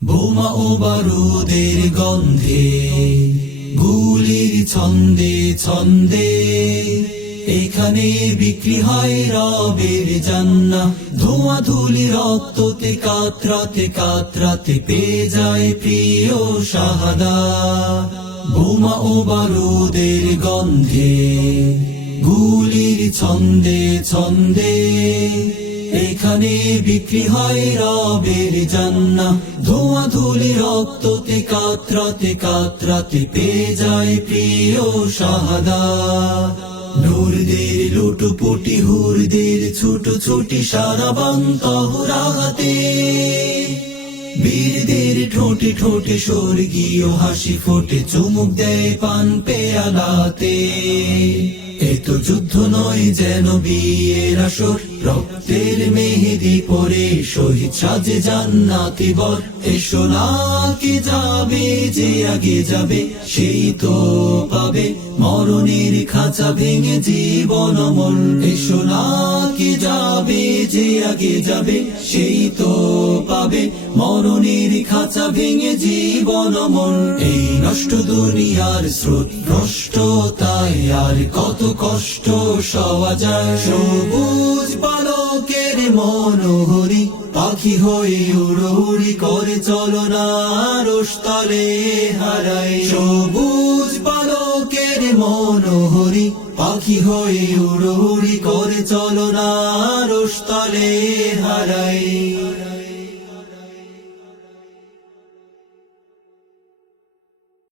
বোমা ও বারুদের গন্ধে, গুলির ছন্দে ছন্দে, এখানে বিক্রি হয় রবের জান্নাহ। ধোঁয়া ধুলি রক্ততে কাতরাতে কাতরাতে পেয়ে যায় প্রিয় শাহাদাত। বোমা ও বারুদের গন্ধে, গুলির ছন্দে ছন্দে, এখানে বিক্রি হয় রবের জান্নাহ। ধোঁয়া ধুলি রক্ততে কাতরাতে কাতরাতে পেয়ে যায় প্রিয় শাহাদাত। নূরদের লুটুপুটি, হুরদের ছুটোছুটি, সারাবাং তহরাতে, বীরদের ঠোঁটে ঠোঁটে স্বর্গীয় হাসি ফোটে, চুমুক দেয় পান পেয়ালাতে। এ তো যুদ্ধ নয় যেন বিয়ের আসর, রক্তের মেহেদি পরে শহীদ সাজে জান্নাতি বর। এসো না কে যাবে, যে আগে যাবে সেই তো পাবে মরণের খাঁচা ভেঙে জীবন অমল। এসো না কে যাবে, যে আগে যাবে সেই তো পাবে মরণের খাঁচা ভেঙে জীবন অমল। এই নষ্ট দুনিয়ার স্রোত ভ্রষ্টতায় আর কত কষ্ট সওয়া যায়। সবুজ বালকের মনোহরি, পাখি হয়ে উড়ি করে চলনার স্থলে হারাই। সবুজ বালকের মনোহরি, পাখি হয়ে উড়ি করে চলনার স্থলে হারাই।